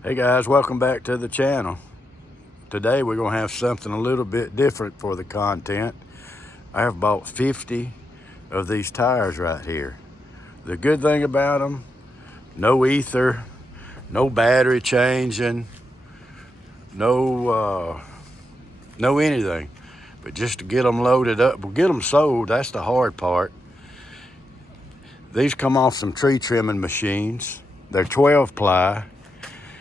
Hey guys, welcome back to the channel. Today we're going to have something a little bit different for the content. I have bought 50 of these tires right here. The good thing about them, no ether, no battery changing, no anything. But just to get them loaded up, we'll get them sold, that's the hard part. These come off some tree trimming machines. They're 12 ply.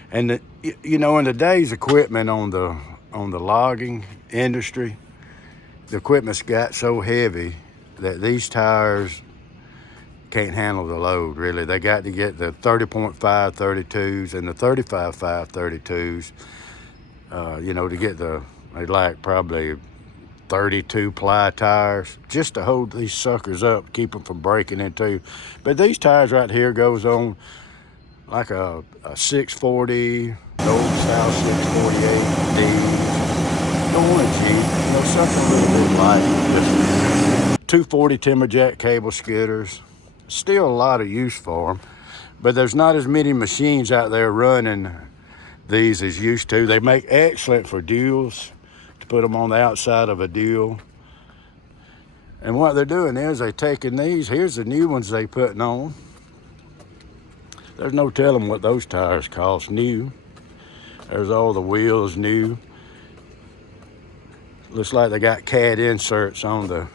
And you know, in today's equipment on the logging industry, the equipment's got so heavy that these tires can't handle the load, really. They got to get the 30.5 32s and the 35.5 32s, you know, to get they like probably 32 ply tires just to hold these suckers up, keep them from breaking in two. But these tires right here goes on like a 640, old style 648D, going a Jeep, you know, something a little bit light. Just 240 Timberjack cable skidders. Still a lot of use for them, but there's not as many machines out there running these as used to. They make excellent for duals, to put them on the outside of a dual. And what they're doing is they're taking these, here's the new ones they putting on. There's no telling what those tires cost new. There's all the wheels new. Looks like they got cat inserts on the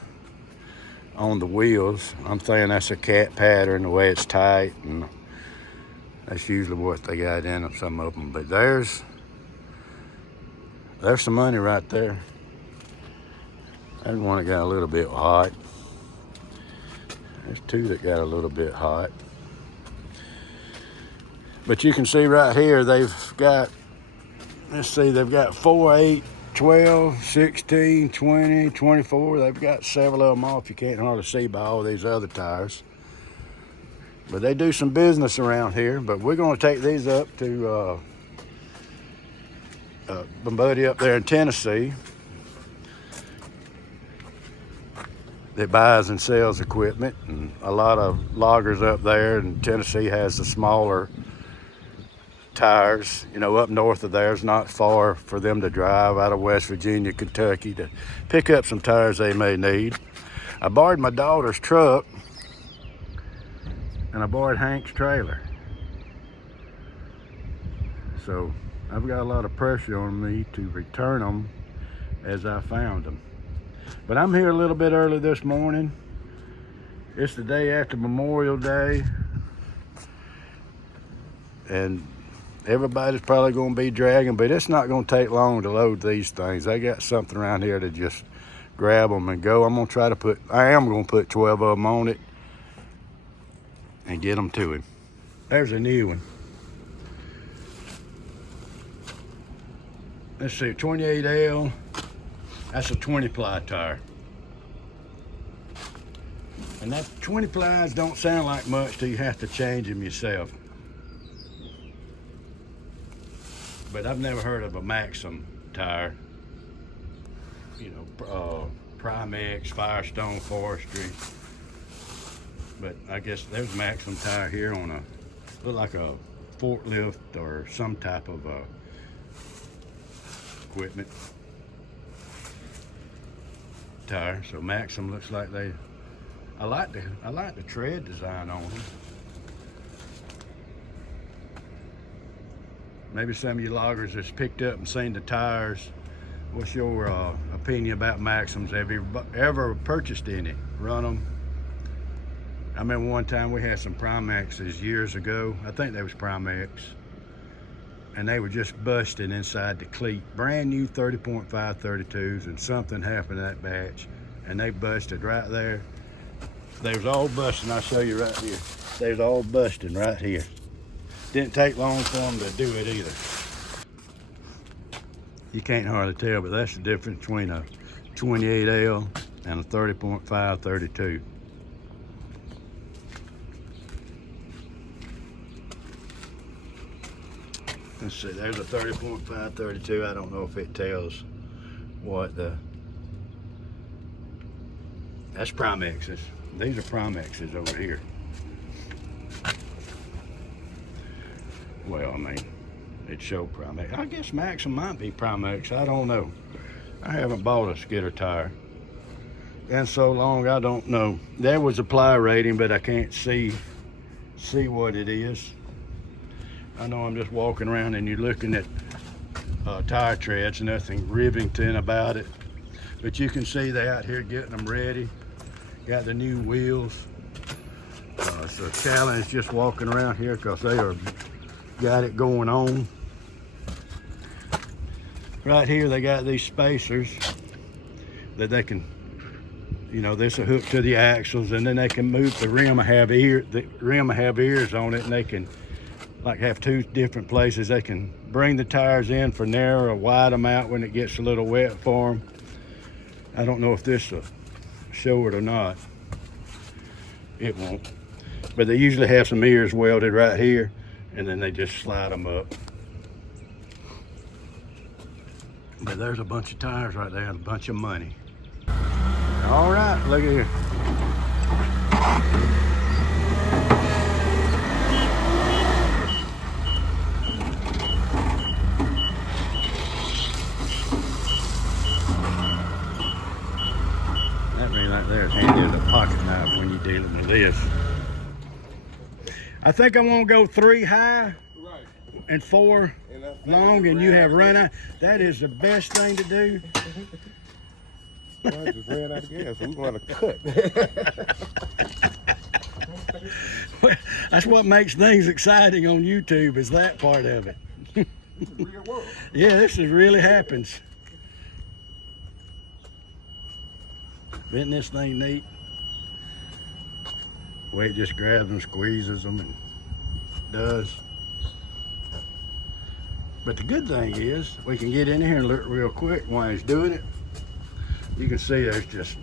wheels. I'm thinking that's a cat pattern, the way it's tight, and that's usually what they got in them, some of them. But there's some money right there. There's one that got a little bit hot. There's two that got a little bit hot. But you can see right here, they've got, let's see, they've got 4, 8, 12, 16, 20, 24. They've got several of them off. You can't hardly see by all these other tires. But they do some business around here. But we're going to take these up to my buddy up there in Tennessee that buys and sells equipment. And a lot of loggers up there in Tennessee has the smaller tires, you know, up north of there is not far for them to drive out of West Virginia, Kentucky to pick up some tires they may need. I borrowed my daughter's truck and I borrowed Hank's trailer. So I've got a lot of pressure on me to return them as I found them. But I'm here a little bit early this morning. It's the day after Memorial Day. And everybody's probably going to be dragging, but it's not going to take long to load these things. They got something around here to just grab them and go. I am going to put 12 of them on it and get them to him. There's a new one. Let's see, 28L. That's a 20 ply tire. And that 20 plies don't sound like much till you have to change them yourself. But I've never heard of a Maxim tire. You know, Primex, Firestone, Forestry. But I guess there's a Maxim tire here on look like a forklift or some type of equipment tire. So Maxim looks like I like the tread design on them. Maybe some of you loggers that's picked up and seen the tires. What's your opinion about Maxims? Have you ever purchased any, run them? I remember one time we had some Primexes years ago. I think they was Primex. And they were just busting inside the cleat. Brand new 30.5 32s, and something happened to that batch. And they busted right there. They was all busting, I'll show you right here. They was all busting right here. Didn't take long for them to do it either. You can't hardly tell, but that's the difference between a 28L and a 30.5 32. Let's see, there's a 30.5 32. I don't know if it tells what that's Primexes. These are Primexes over here. Well, I mean, It showed Primex. I guess Maxim might be Primex. I don't know. I haven't bought a skidder tire in so long. I don't know. There was a ply rating, but I can't see what it is. I know I'm just walking around and you're looking at tire treads, nothing Rivington about it. But you can see they out here getting them ready. Got the new wheels. So challenge just walking around here because they are got it going on. Right here they got these spacers that they can, you know, this will hook to the axles, and then they can move the rim have ears on it, and they can like have two different places. They can bring the tires in for narrow or wide them out when it gets a little wet for them. I don't know if this will show it or not. It won't. But they usually have some ears welded right here, and then they just slide them up. But there's a bunch of tires right there and a bunch of money. All right, look at here. That ring right there is handy as a pocket knife when you're dealing with this. I think I want to go 3 high and 4 long, and you have run out. That is the best thing to do. I just ran out of gas, so we're going to cut. Well, that's what makes things exciting on YouTube, is that part of it. This is real world. Yeah, this is really happens. Isn't this thing neat? The way it just grabs them, squeezes them, and does. But the good thing is, we can get in here and look real quick while he's doing it. You can see there's just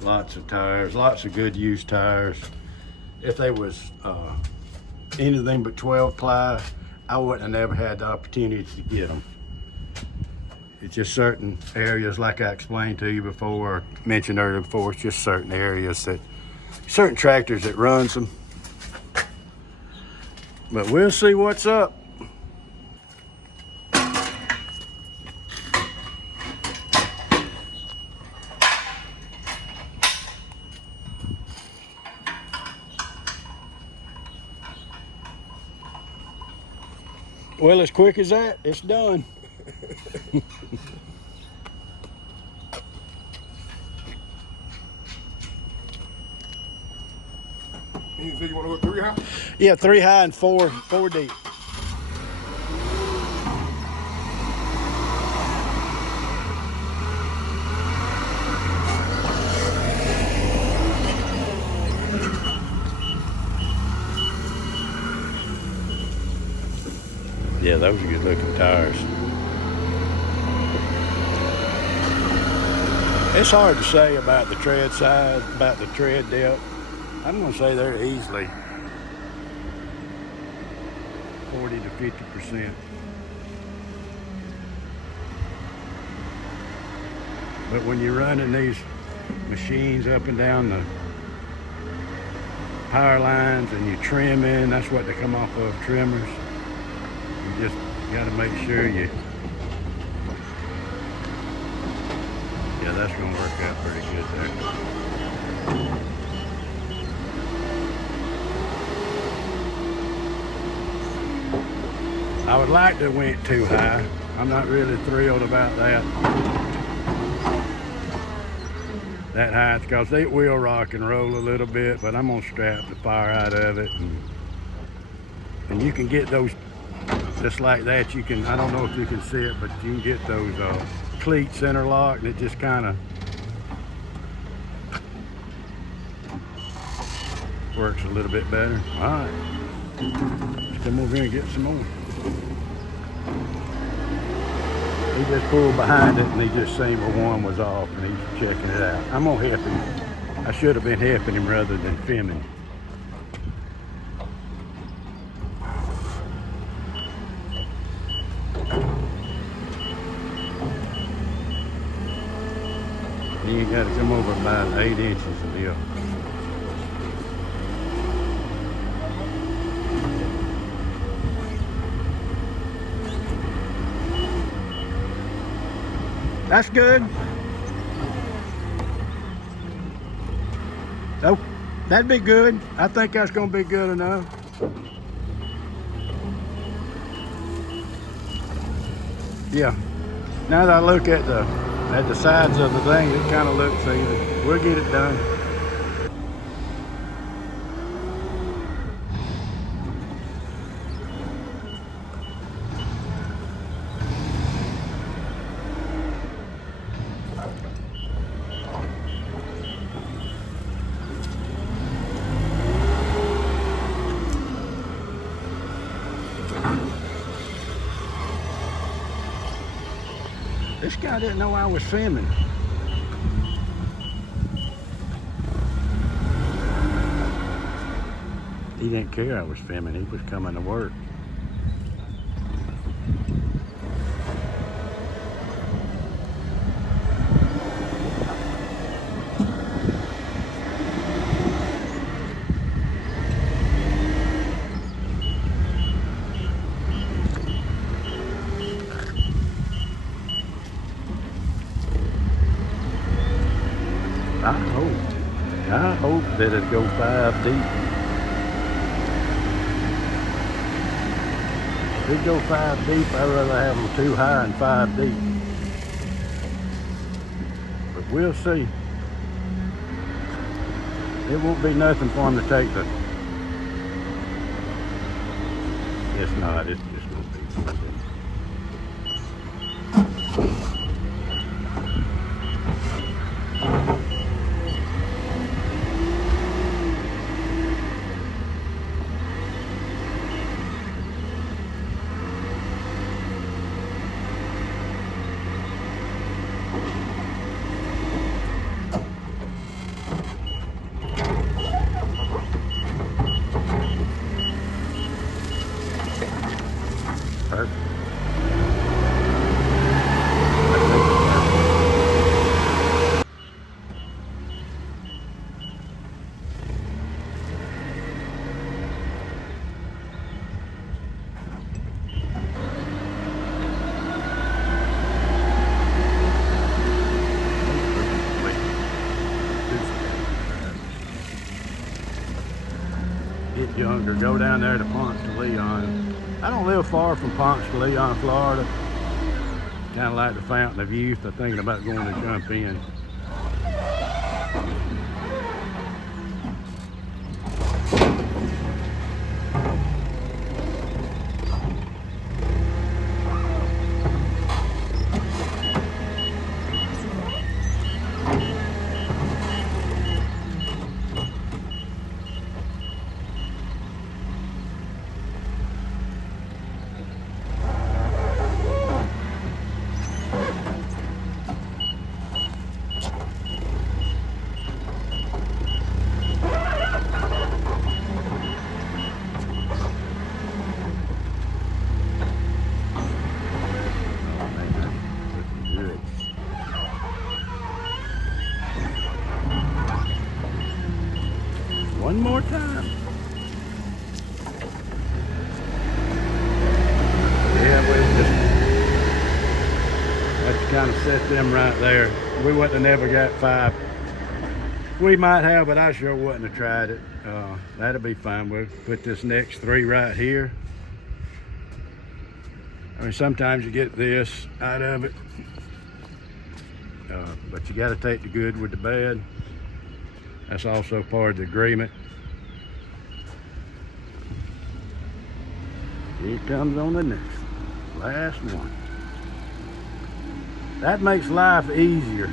lots of tires, lots of good used tires. If they was anything but 12 ply, I wouldn't have never had the opportunity to get them. It's just certain areas, like I explained to you before, or mentioned earlier before, it's just certain areas that, certain tractors that runs them. But we'll see what's up. Well, as quick as that, it's done. You say you want to go 3 high? Yeah, 3 high and 4 deep. Yeah, those are good looking tires. It's hard to say about the tread size, about the tread depth. I'm gonna say they're easily 40 to 50%. But when you're running these machines up and down the power lines and you're trimming, that's what they come off of, trimmers. You just gotta make sure you, yeah, that's gonna work out pretty good there. I would like to have went too high. I'm not really thrilled about that height, because it will rock and roll a little bit, but I'm gonna strap the fire out of it, and you can get those just like that. You can, I don't know if you can see it, but you can get those cleats interlocked, and it just kind of works a little bit better. All right, let's come over here and get some more. He just pulled behind it and he just seen where one was off and he's checking it out. I'm gonna help him. I should have been helping him rather than filming. You ain't gotta come over about 8 inches of the up. That's good. Oh, that'd be good. I think that's gonna be good enough. Yeah. Now that I look at the sides of the thing, it kind of looks even. We'll get it done. This guy didn't know I was filming. He didn't care I was filming. He was coming to work. I hope that it go 5 deep. If it go 5 deep, I'd rather have them 2 high and 5 deep. But we'll see. It won't be nothing for them to take the. It's not. It's just gonna be something. Perfect. Get younger, go down there to Ponce de Leon. I don't live far from Ponce de Leon, Florida. Kind of like the Fountain of Youth. I'm thinking about going to jump in. One more time. Yeah, we just have to kind of set them right there. We wouldn't have never got 5. We might have, but I sure wouldn't have tried it. That'll be fine. We'll put this next 3 right here. I mean, sometimes you get this out of it, but you got to take the good with the bad. That's also part of the agreement. Here it comes on the next last one. That makes life easier.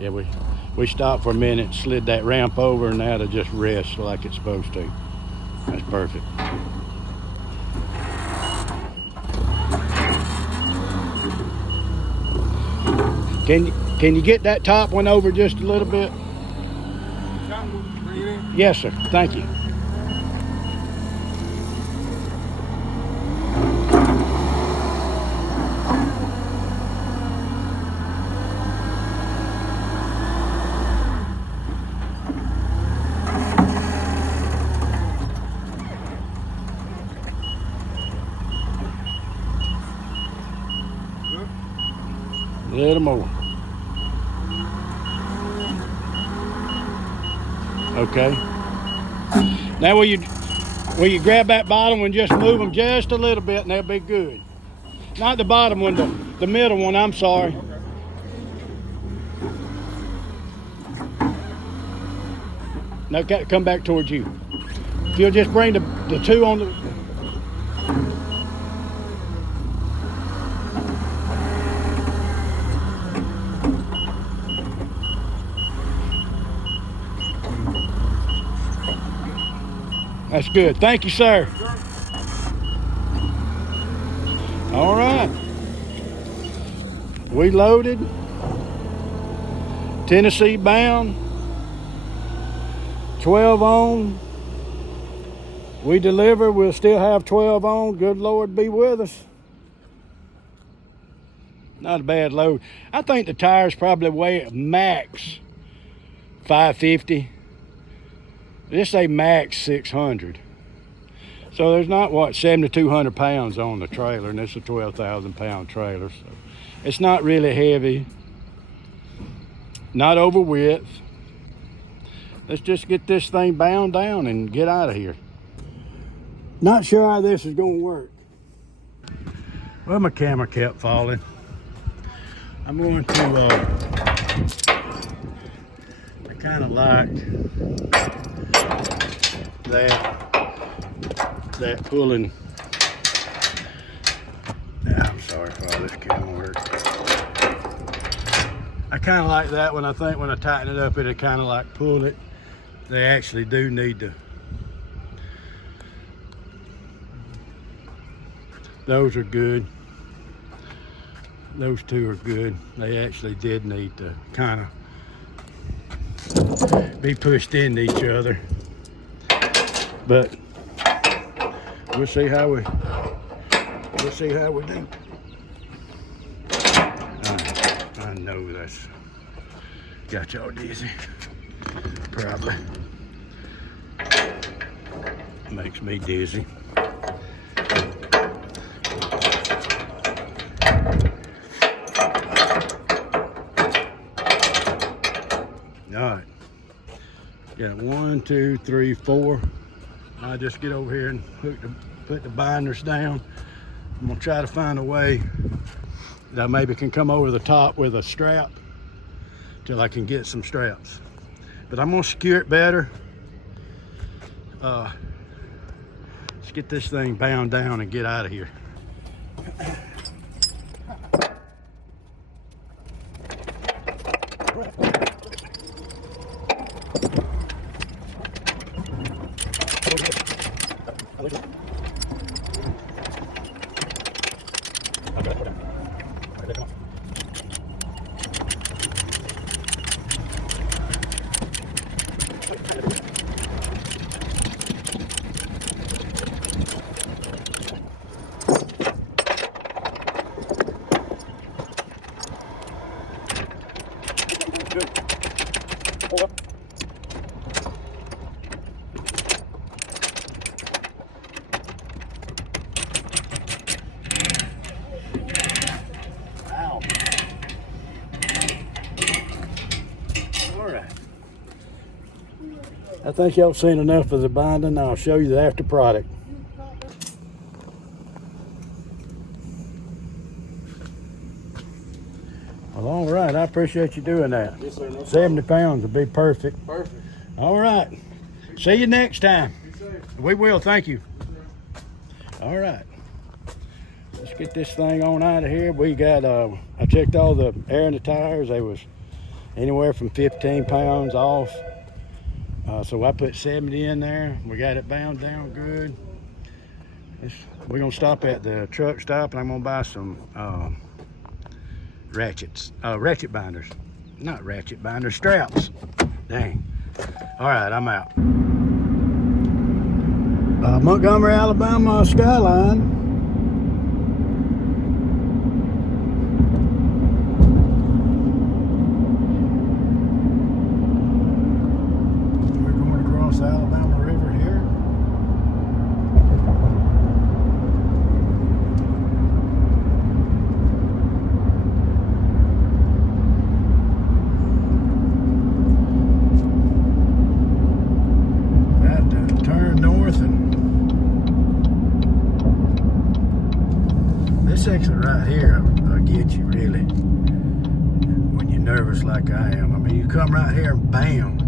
Yeah, we stopped for a minute, slid that ramp over, and now to just rest like it's supposed to. That's perfect. Can you get that top one over just a little bit? Yes, sir. Thank you. A little more. Okay. Now will you grab that bottom one, just move them just a little bit and they'll be good. Not the bottom one, the middle one, I'm sorry. No, come back towards you. If you'll just bring the two on the... That's good. Thank you, sir. All right. We loaded. Tennessee bound. 12 on. We deliver. We'll still have 12 on. Good Lord be with us. Not a bad load. I think the tires probably weigh at max 550. Let's say max 600. So there's not, what, 7,200 pounds on the trailer, and it's a 12,000 pound trailer. So it's not really heavy, not over width. Let's just get this thing bound down and get out of here. Not sure how this is gonna work. Well, my camera kept falling. I'm going to, I kind of like that pulling. I'm sorry for all this camera work. I kind of like that one. I think when I tighten it up, it'll kind of like pull it. They actually do need to. Those are good. Those two are good. They actually did need to kind of be pushed into each other. But we'll see how we do. I know that's got y'all dizzy. Probably makes me dizzy. All right, got 1, 2, 3, 4. I'll just get over here and put the binders down. I'm gonna try to find a way that I maybe can come over the top with a strap till I can get some straps. But I'm gonna secure it better. Let's get this thing bound down and get out of here. I think y'all seen enough of the binding. I'll show you the after product. Well, all right. I appreciate you doing that. Yes, sir. No 70 pounds would be perfect. Perfect. All right. See you next time. Yes, sir. We will. Thank you. Yes, All right. Let's get this thing on out of here. We got, I checked all the air in the tires. They was anywhere from 15 pounds off. So I put 70 in there. We got it bound down good. We're gonna stop at the truck stop and I'm gonna buy some ratchet binders. Not ratchet binders, straps. Dang. All right, I'm out. Montgomery, Alabama skyline. We're going across the Alabama River here. About to turn north, and this exit right here will get you really when you're nervous like I am. I mean, you come right here and bam,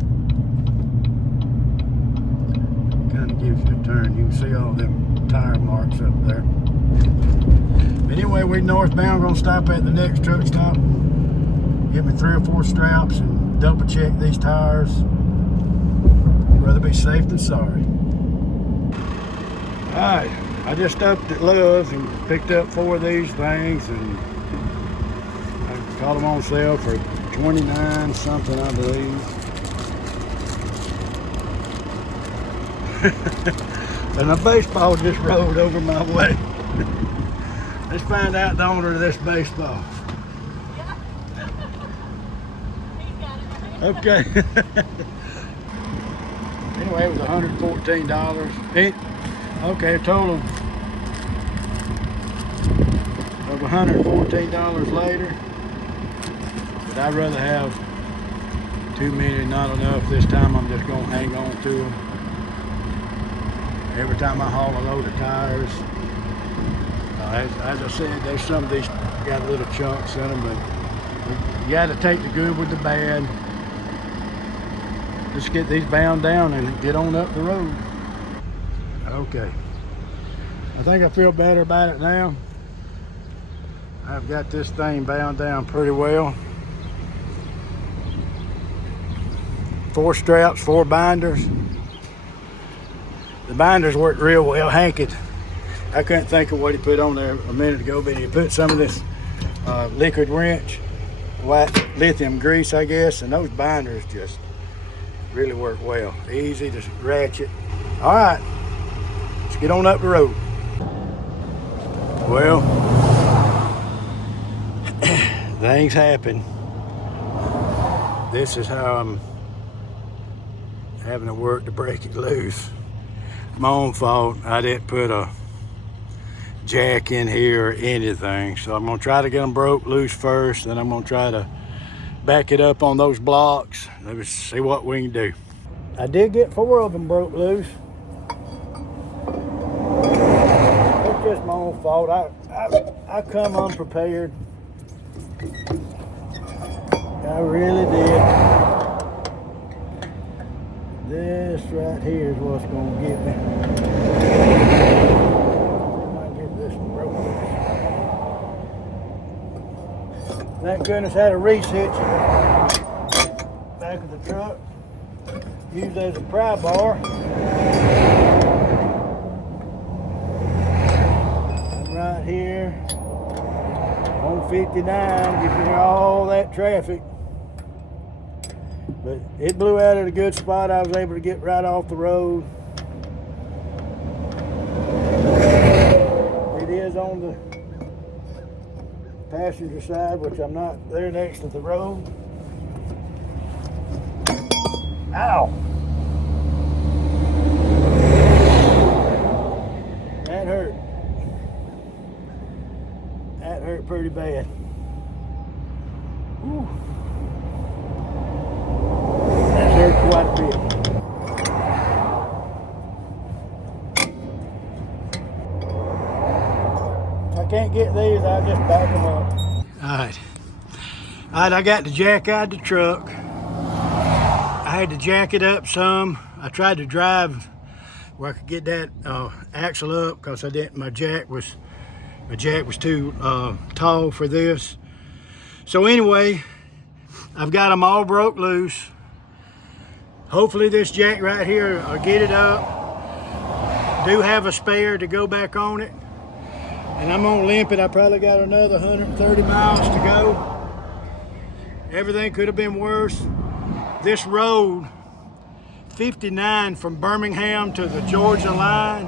kind of gives you a turn. You can see all them tire marks up there. Anyway, we're northbound. Gonna stop at the next truck stop, get me 3 or 4 straps, and double check these tires. Rather be safe than sorry. All right, I just stopped at Love's and picked up 4 of these things, and I caught them on sale for $29 something, I believe. And a baseball just rolled over my way. Let's find out the owner of this baseball. Okay. Anyway, it was $114. Okay, a total of $114 later. But I'd rather have too many, not enough. This time I'm just gonna hang on to them. Every time I haul a load of tires, as I said, there's some of these got little chunks in them, but you got to take the good with the bad. Just get these bound down and get on up the road. Okay, I think I feel better about it now. I've got this thing bound down pretty well. 4 straps, 4 binders. The binders work real well. Hank, I couldn't think of what he put on there a minute ago, but he put some of this liquid wrench, white lithium grease, I guess, and those binders just really work well. Easy to ratchet. All right, let's get on up the road. Well, things happen. This is how I'm having to work to break it loose. My own fault. I didn't put a jack in here or anything, so I'm gonna try to get them broke loose first, then I'm gonna try to back it up on those blocks. Let's see what we can do. I did get 4 of them broke loose. It's just my own fault. I come unprepared. I really did. This right here is what's gonna get me. I might get this one broke loose. Thank goodness I had a reach hitch in the back of the truck. Used as a pry bar. I'm right here on 59. You can hear all that traffic. But it blew out at a good spot. I was able to get right off the road. It is on the passenger side, which I'm not there next to the road. Ow! That hurt. That hurt pretty bad. Whew. That hurt quite a bit. If I can't get these, I'll just back them up. Alright, I got the jack out of the truck. I had to jack it up some. I tried to drive where I could get that axle up because I didn't. My jack was too tall for this. So anyway, I've got them all broke loose. Hopefully this jack right here will get it up. Do have a spare to go back on it. And I'm gonna limp it. I probably got another 130 miles to go. Everything could have been worse. This road, 59 from Birmingham to the Georgia line,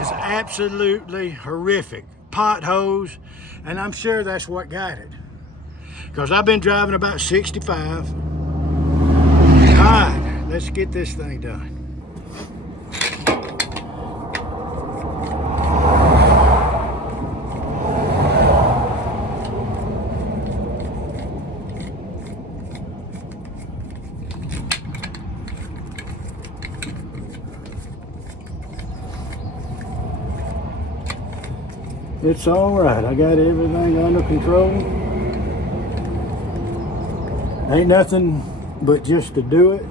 is absolutely horrific. Potholes, and I'm sure that's what got it. Because I've been driving about 65. All right, let's get this thing done. It's all right. I got everything under control. Ain't nothing but just to do it.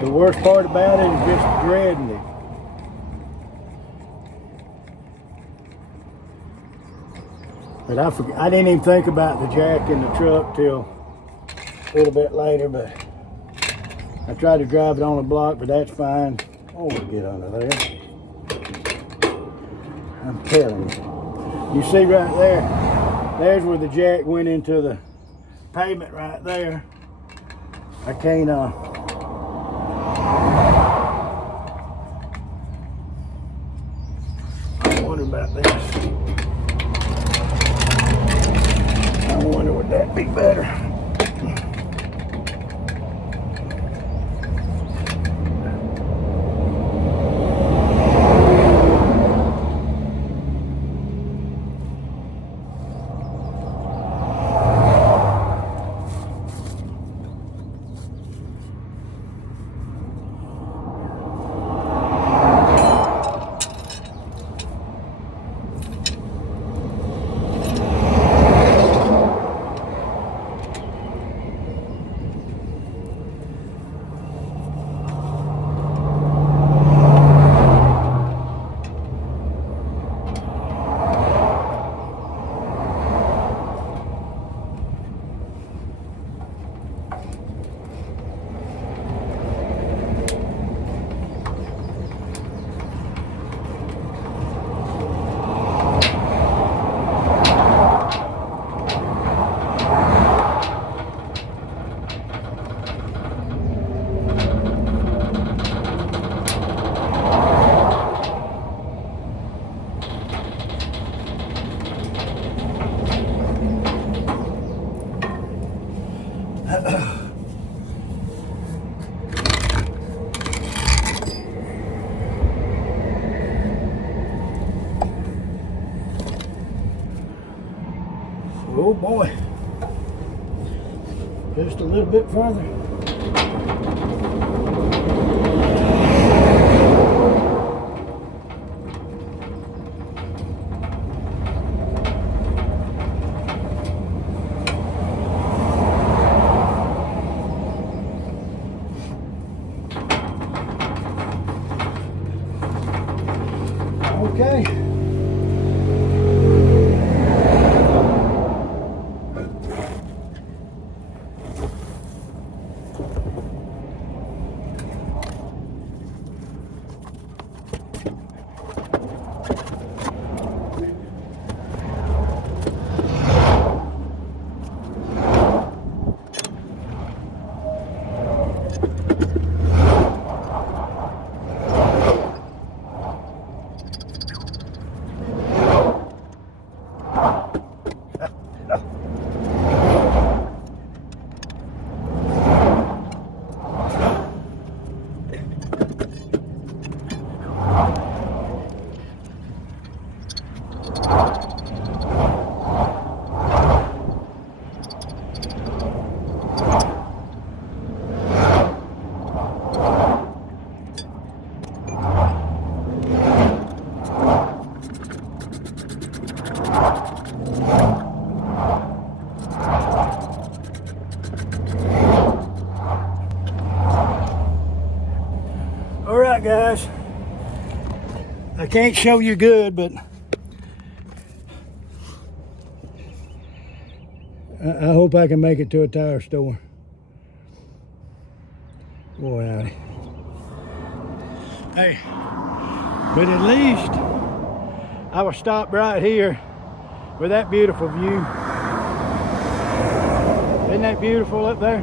The worst part about it is just dreading it. But I didn't even think about the jack in the truck till a little bit later, but I tried to drive it on the block, but that's fine. Oh, we'll get under there. I'm telling you. You see right there, there's where the jack went into the pavement right there. I can't, I wonder about this. I wonder would that be better. Oh boy, just a little bit further. Okay. All right, guys. I can't show you good, but I hope I can make it to a tire store. Boy, howdy. Hey, but at least I was stopped right here with that beautiful view. Isn't that beautiful up there?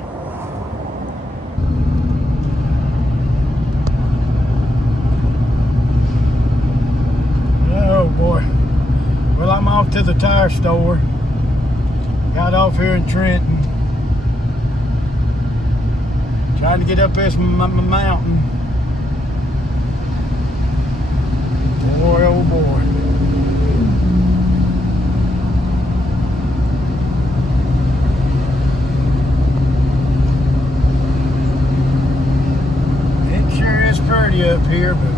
Oh boy. Well, I'm off to the tire store. Got off here in Trenton. Trying to get up this mountain. Boy, oh boy. It sure is pretty up here, but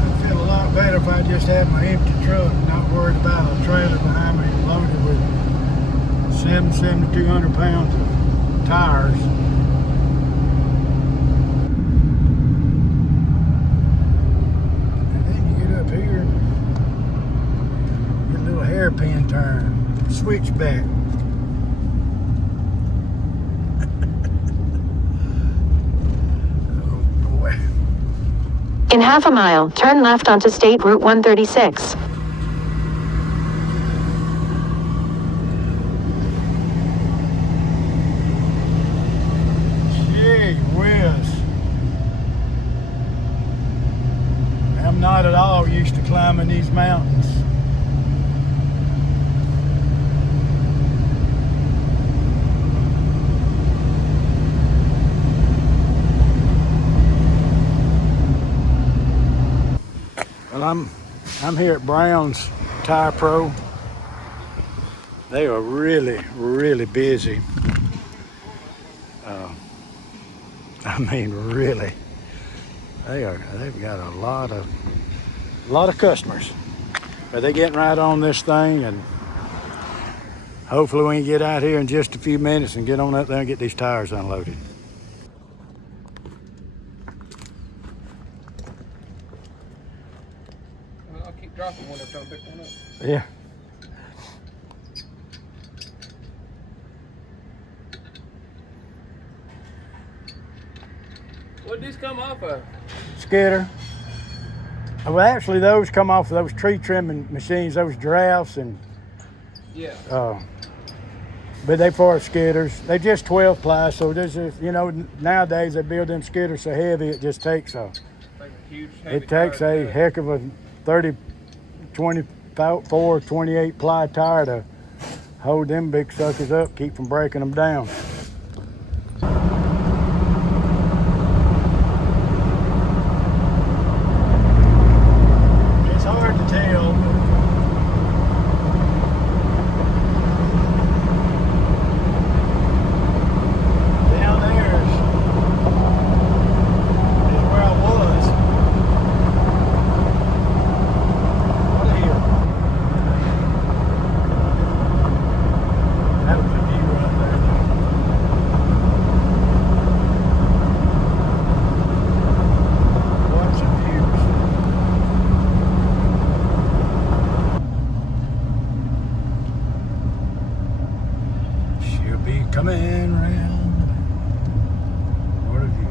I'd feel a lot better if I just had my empty truck, not worried about a trailer behind me loaded with 7,200 pounds of tires. Hairpin turn, switchback. Oh boy. In half a mile, turn left onto State Route 136. Gee whiz. I'm not at all used to climbing these mountains. Well, I'm here at Brown's Tire Pro. They are really busy. I mean, really. They've got a lot of customers. But they're getting right on this thing, and hopefully we can get out here in just a few minutes and get on up there and get these tires unloaded. I'll keep dropping one every time I pick one up. Yeah. What'd these come off of? Skidder. Well, actually, those come off of those tree trimming machines, those giraffes, and Yeah. but they forest skidders. They just 12 ply, so there's just, you know, nowadays they build them skidders so heavy it just takes a. Like a huge, heavy It takes tire, a heck of a 30, 24, 28 ply tire to hold them big suckers up, keep from breaking them down. It's hard to tell. Down there is where I was. What a hill. That was a view right there. Lots of views. She'll be coming round. What a view.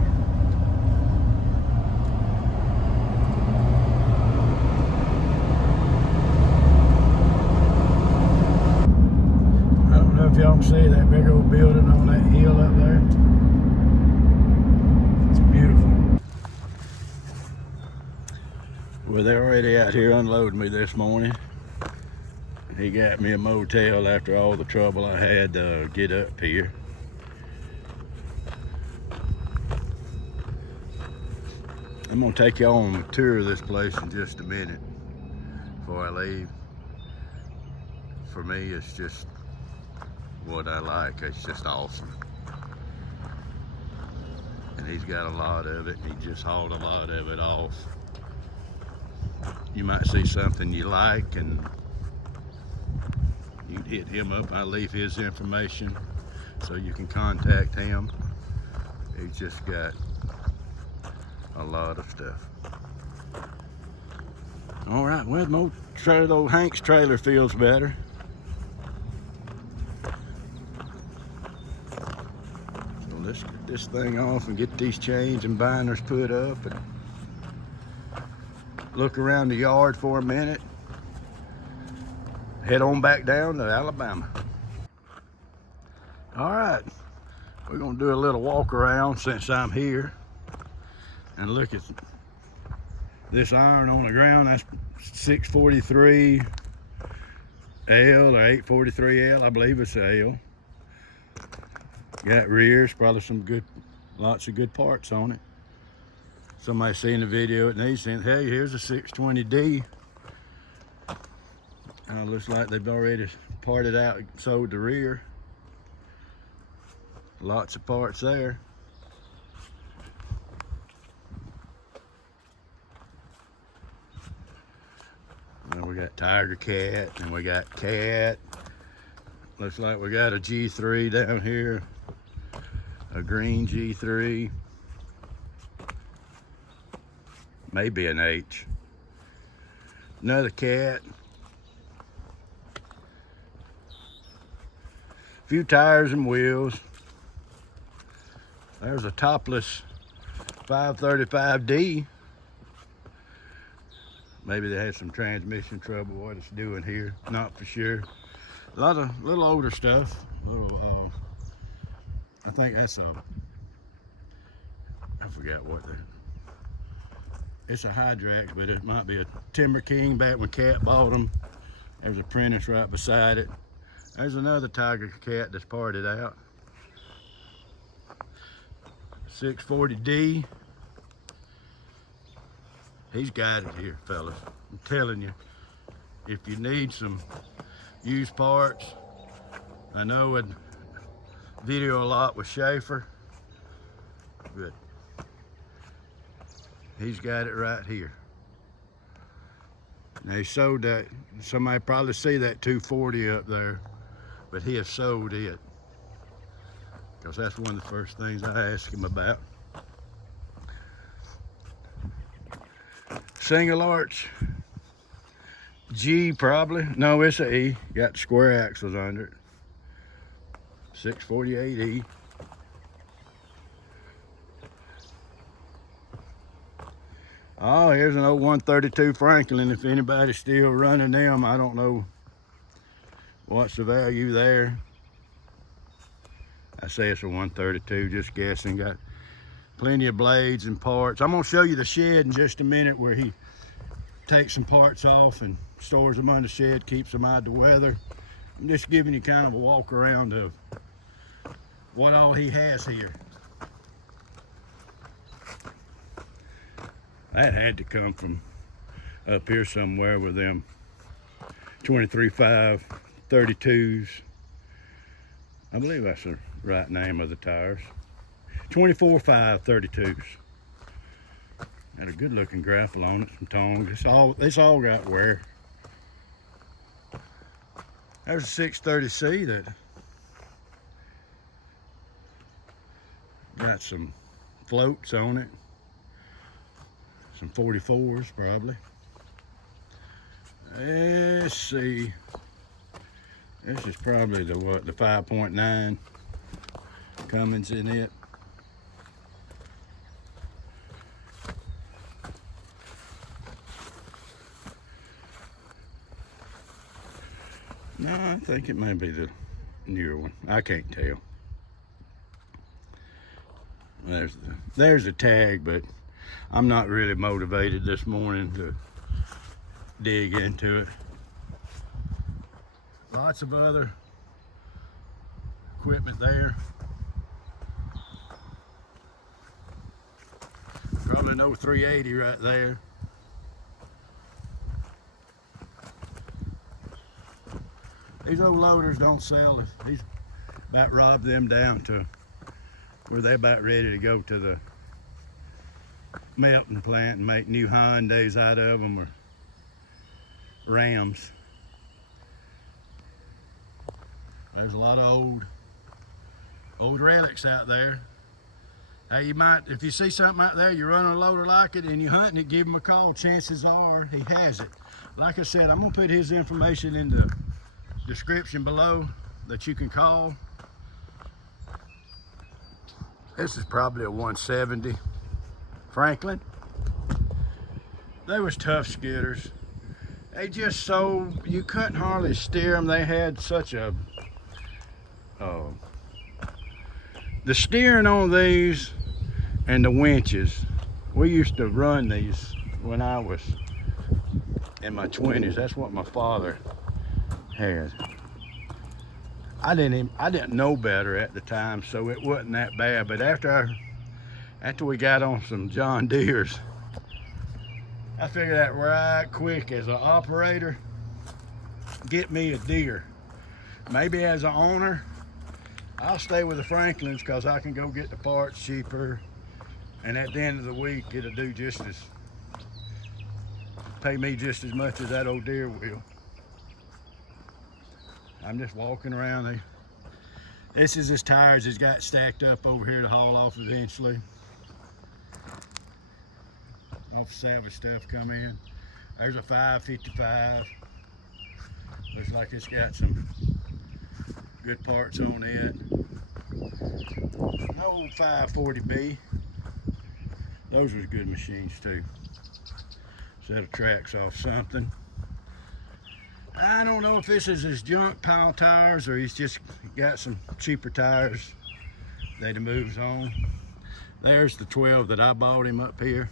I don't know if y'all can see that big old building on that hill up there. It's beautiful. Well, they're already out here unloading me this morning. He got me a motel after all the trouble I had to get up here. I'm gonna take y'all on a tour of this place in just a minute before I leave. For me, it's just what I like. It's just awesome. And he's got a lot of it. He just hauled a lot of it off. You might see something you like and you can hit him up. I leave his information so you can contact him. He's just got a lot of stuff. All right, well, the old Hank's trailer feels better. So let's get this thing off and get these chains and binders put up and look around the yard for a minute. Head on back down to Alabama. All right, we're gonna do a little walk around since I'm here and look at this iron on the ground. That's 643 L or 843 L, I believe it's a L. Got rears, probably lots of good parts on it. Somebody seen the video and they said, hey, here's a 620D. Looks like they've already parted out and sold the rear. Lots of parts there. And we got Tiger Cat and we got Cat. Looks like we got a G3 down here, a green G3, maybe an H. Another Cat. A few tires and wheels. There's a topless 535D. Maybe they had some transmission trouble, what it's doing here, not for sure. A lot of little older stuff. I think that's I forgot what it's a Hydrax, but it might be a Timber King back when Cat bought them. There's a Prentice right beside it. There's another Tiger Cat that's parted out. 640D. He's got it here, fellas. I'm telling you, if you need some used parts, I know I video a lot with Schaefer, but he's got it right here. Now he sold that, somebody probably see that 240 up there, but he has sold it. Because that's one of the first things I asked him about. Single arch G probably. No, it's a E. Got square axles under it. 648E. Oh, here's an old 132 Franklin. If anybody's still running them, I don't know what's the value there. I say it's a 132, just guessing. Got plenty of blades and parts. I'm gonna show you the shed in just a minute where he takes some parts off and stores them under the shed, keeps them out of the weather. I'm just giving you kind of a walk around of what all he has here. That had to come from up here somewhere with them 23.5 32s. I believe that's the right name of the tires. 24.5 32s. Got a good looking grapple on it, some tongs. It's all got wear. There's a 630C that got some floats on it. Some 44s probably. Let's see. This is probably the 5.9 Cummins in it. No, I think it may be the newer one. I can't tell. There's the tag, but I'm not really motivated this morning to dig into it. Lots of other equipment there. Probably no 380 right there. These old loaders don't sell. He's about robbed them down to where they're about ready to go to the melting plant and make new Hyundais out of them or Rams. There's a lot of old relics out there. Hey, you might, if you see something out there, you're running a loader like it and you're hunting it, give him a call. Chances are he has it. Like I said, I'm gonna put his information in the description below that you can call. This is probably a 170 Franklin. They was tough skidders. They just so, you couldn't hardly steer them. They had such a The steering on these and the winches, we used to run these when I was in my 20s. That's what my father had. I didn't know better at the time, so it wasn't that bad. But after we got on some John Deeres, I figured out right quick as an operator, get me a Deere. Maybe as an owner, I'll stay with the Franklins because I can go get the parts cheaper, and at the end of the week, it'll do pay me just as much as that old Deere will. I'm just walking around. This is his tires he's got stacked up over here to haul off eventually. Off Salvage stuff come in. There's a 555. Looks like it's got some good parts on it. An old 540B. Those are good machines too. Set of tracks off something. I don't know if this is his junk pile tires or he's just got some cheaper tires that he moves on. There's the 12 that I bought him up here.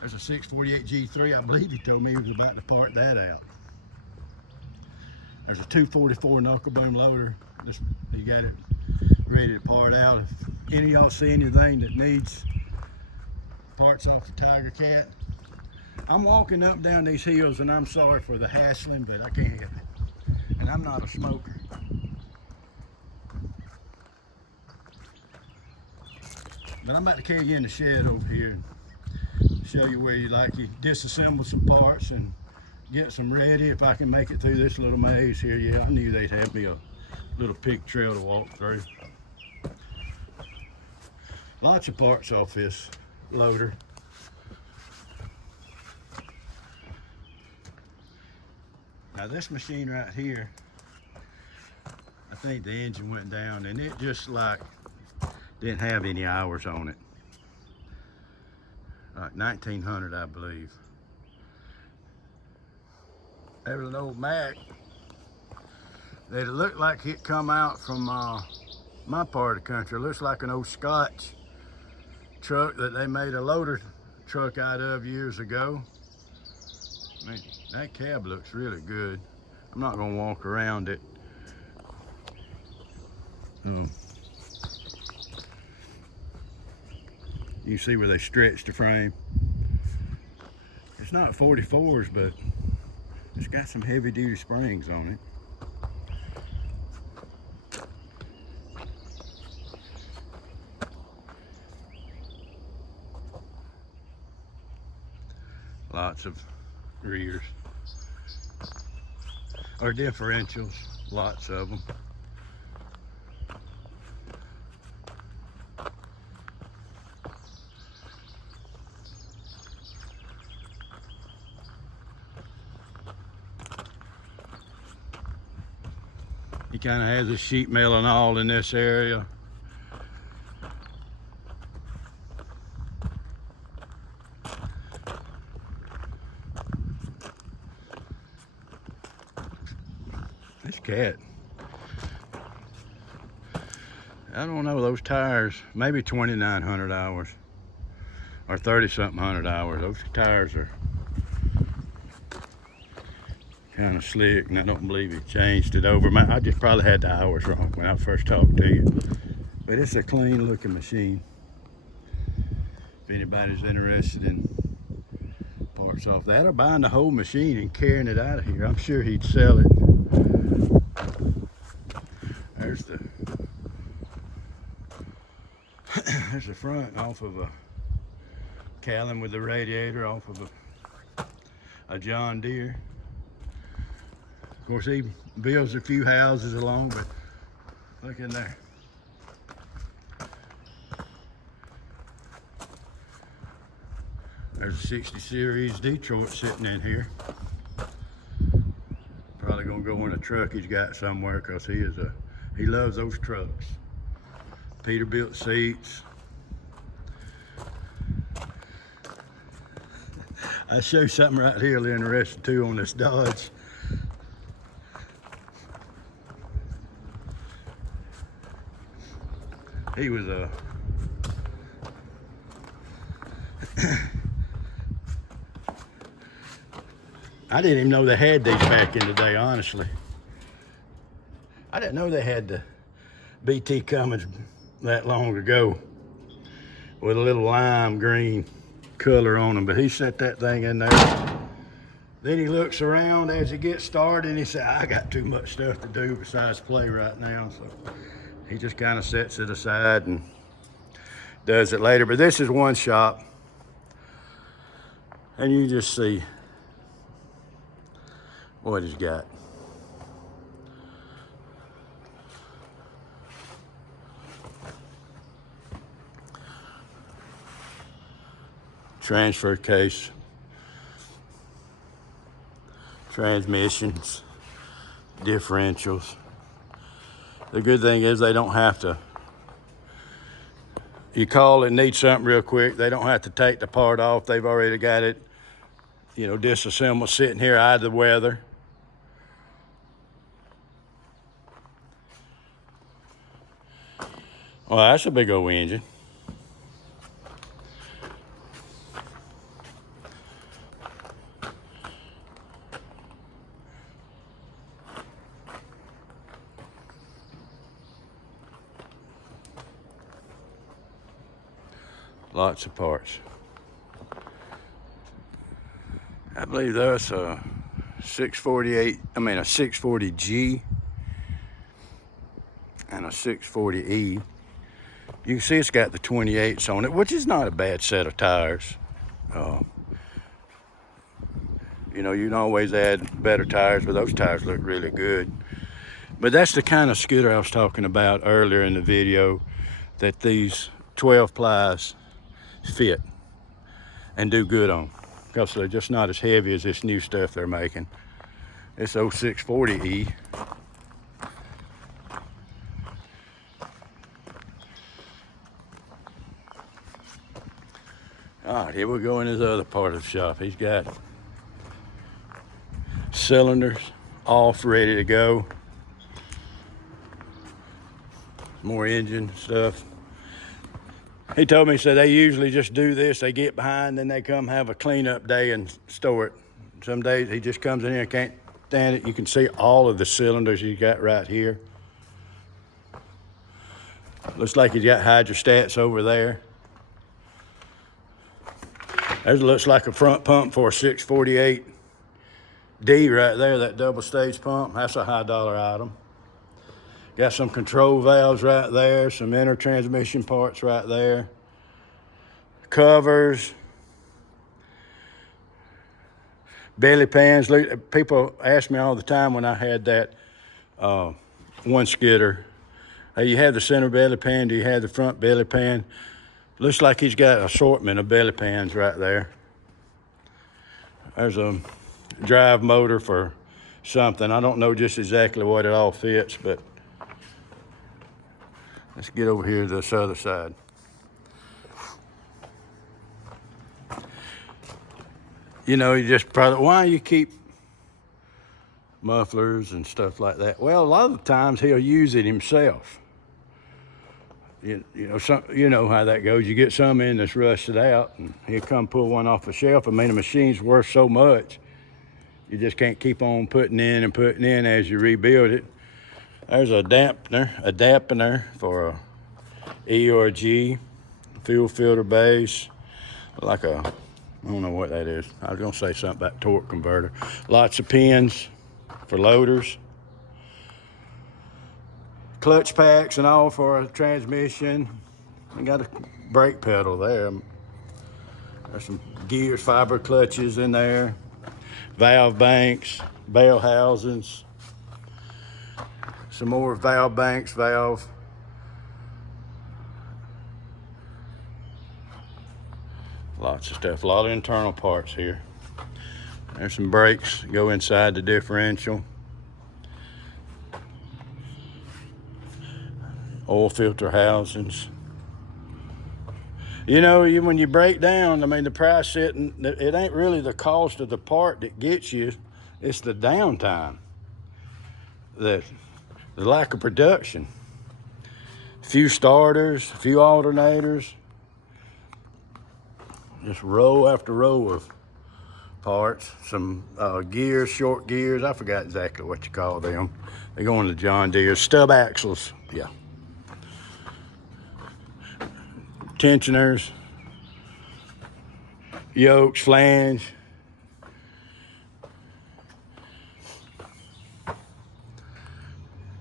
There's a 648 G3. I believe he told me he was about to part that out. There's a 244 knuckle boom loader. He got it ready to part out. If any of y'all see anything that needs parts off the Tiger Cat, I'm walking up down these hills and I'm sorry for the hassling, but I can't help it. And I'm not a smoker. But I'm about to carry you in the shed over here and show you where you disassemble some parts and get some ready. If I can make it through this little maze here, yeah, I knew they'd have me a little pig trail to walk through. Lots of parts off this loader. Now this machine right here, I think the engine went down and it just didn't have any hours on it. Like 1900, I believe. There was an old Mack that it looked like it come out from my part of the country. It looks like an old Scotch truck that they made a loader truck out of years ago. Man, that cab looks really good. I'm not gonna walk around it. You see where they stretched the frame. It's not 44s, but it's got some heavy duty springs on it. Lots of rears or differentials, lots of them. He kind of has a sheet metal and all in this area. This cat, I don't know, those tires, maybe 2,900 hours or 30-something hundred hours. Those tires are kind of slick, and I don't believe he changed it over. I just probably had the hours wrong when I first talked to you. But it's a clean looking machine. If anybody's interested in parts off that or buying the whole machine and carrying it out of here, I'm sure he'd sell it. There's the front off of a Callan with the radiator off of a John Deere. Of course, he builds a few houses along, but look in there. There's a 60 series Detroit sitting in here. Probably gonna go in a truck he's got somewhere because he loves those trucks. Peterbilt seats. I'll show you something right here a little interesting too on this Dodge. He was I didn't even know they had these back in the day, honestly. I didn't know they had the BT Cummins that long ago with a little lime green color on them, but he set that thing in there. Then he looks around as he gets started and he said, I got too much stuff to do besides play right now. So he just kind of sets it aside and does it later. But this is one shop, and you just see what he's got. Transfer case, transmissions, differentials. The good thing is they don't have to, you call and need something real quick, they don't have to take the part off. They've already got it, you know, disassembled, sitting here out of the weather. Well, that's a big old engine. Lots of parts. I believe that's a 648, a 640G and a 640E. You can see it's got the 28s on it, which is not a bad set of tires. You know, you can always add better tires, but those tires look really good. But that's the kind of skidder I was talking about earlier in the video, that these 12 plies fit and do good on, because they're just not as heavy as this new stuff they're making. This 0640E. All right, here we go in his other part of the shop. He's got cylinders off, ready to go. More engine stuff. He told me, so they usually just do this. They get behind, then they come have a cleanup day and store it. Some days he just comes in here and can't stand it. You can see all of the cylinders he's got right here. Looks like he's got hydrostats over there. There's looks like a front pump for a 648D right there, that double stage pump. That's a high dollar item. Got some control valves right there, some inner transmission parts right there. Covers. Belly pans. People ask me all the time when I had that one skidder, hey, you have the center belly pan, do you have the front belly pan? Looks like he's got an assortment of belly pans right there. There's a drive motor for something. I don't know just exactly what it all fits, but let's get over here to this other side. You know, you just probably, why you keep mufflers and stuff like that? Well, a lot of the times he'll use it himself. You know how that goes. You get some in that's rusted out, and he'll come pull one off the shelf. I mean, the machine's worth so much, you just can't keep on putting in and putting in as you rebuild it. There's a dampener for a E or a G, fuel filter base, like a, I don't know what that is. I was gonna say something about torque converter. Lots of pins for loaders. Clutch packs and all for a transmission. I got a brake pedal there. There's some gears, fiber clutches in there. Valve banks, bell housings. Some more valve banks, valve. Lots of stuff, a lot of internal parts here. There's some brakes that go inside the differential. Oil filter housings. You know, when you break down, I mean, the price sitting, it ain't really the cost of the part that gets you, it's the downtime, the lack of production. A few starters, a few alternators. Just row after row of parts. Some gears, short gears. I forgot exactly what you call them. They go into John Deere. Stub axles, yeah. Tensioners, yokes, flange.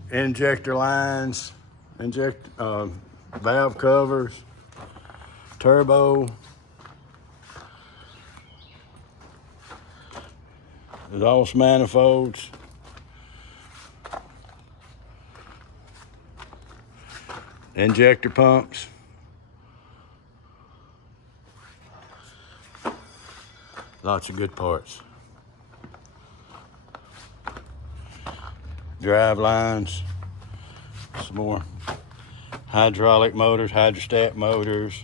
Injector lines, valve covers, turbo. Exhaust manifolds. Injector pumps. Lots of good parts. Drive lines. Some more hydraulic motors, hydrostat motors.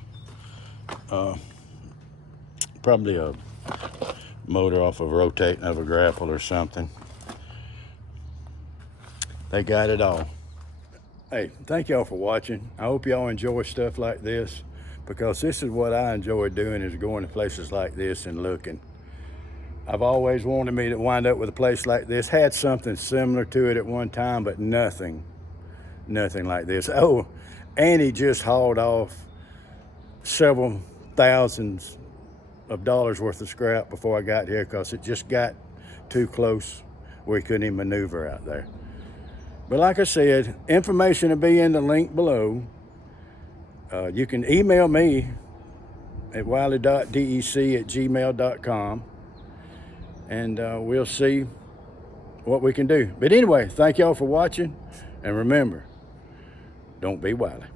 Probably a motor off of rotating of a grapple or something. They got it all. Hey, thank y'all for watching. I hope y'all enjoy stuff like this, because this is what I enjoy doing, is going to places like this and looking. I've always wanted me to wind up with a place like this. Had something similar to it at one time, but nothing like this. Oh, and he just hauled off several thousands of dollars worth of scrap before I got here, because it just got too close where he couldn't even maneuver out there. But like I said, information will be in the link below. You can email me at wiley.dec@gmail.com, and we'll see what we can do. But anyway, thank y'all for watching, and remember, don't be wily.